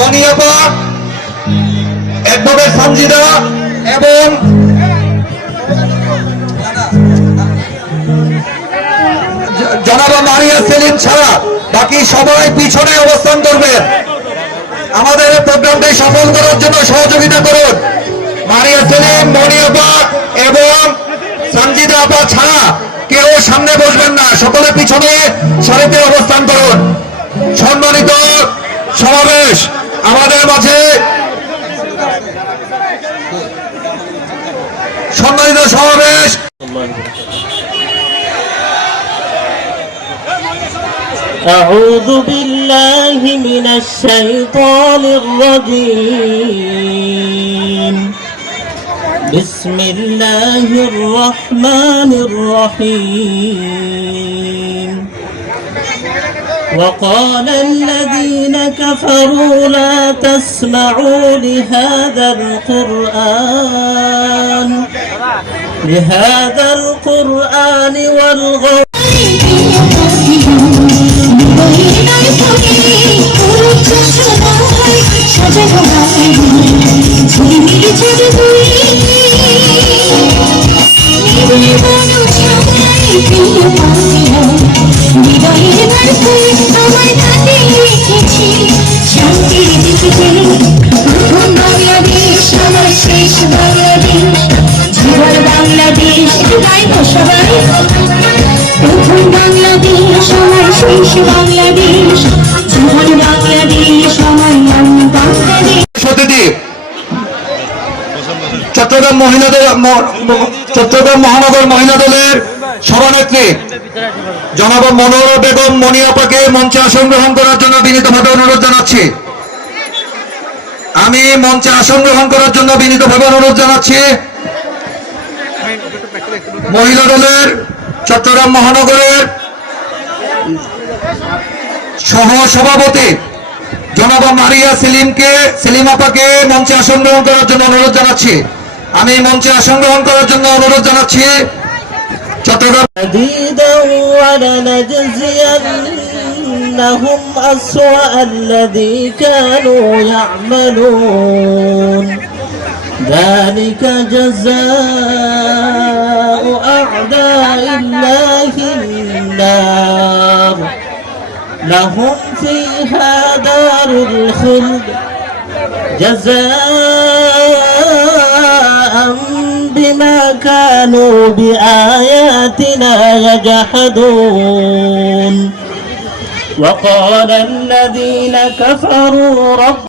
মনিয়াপা, একভাবে সানজিদা এবং জনাব মারিয়া সেলিম ছাড়া বাকি সবাই পিছনে অবস্থান করবেন। আমাদের প্রোগ্রামটি সফল করার জন্য সহযোগিতা করুন। মারিয়া সেলিম, মনিয়াপা এবং সানজিদা আপা ছাড়া কেউ সামনে বসবেন না, সকলে পিছনে সারিতে অবস্থান করুন। সম্মানিত সমাবেশ, আমাদের মাঝে সম্মানিত সমাবেশ أعوذ بالله من الشيطان الرجيم بسم الله الرحمن الرحيم وقال الذين كفروا لا تسمعوا لهذا القرآن والغوا চট্টগ্রাম মহানগর মহিলা দলের সভানেত্রী জনাব মনোহরা বেগম মনিয়াপাকে মঞ্চে আসন গ্রহণ করার জন্য বিনীতভাবে অনুরোধ জানাচ্ছি। আমি মঞ্চে আসন গ্রহণ করার জন্য বিনীতভাবে অনুরোধ জানাচ্ছি মহিলা দলের চট্টগ্রাম মহানগরের সহ সভাপতি জনাব মারিয়া সেলিম আপাকে মঞ্চে আসন গ্রহণ করার জন্য অনুরোধ জানাচ্ছি। আমি মঞ্চে আসন গ্রহণ করার জন্য অনুরোধ জানাচ্ছি চট্টগ্রাম ولنجزينهم أسوأ الذي كانوا يعملون ذلك جزاء أعداء الله النار لهم فيها دار الخلد جزاء بما كانوا بآياتنا يجحدون وقال الذين كفروا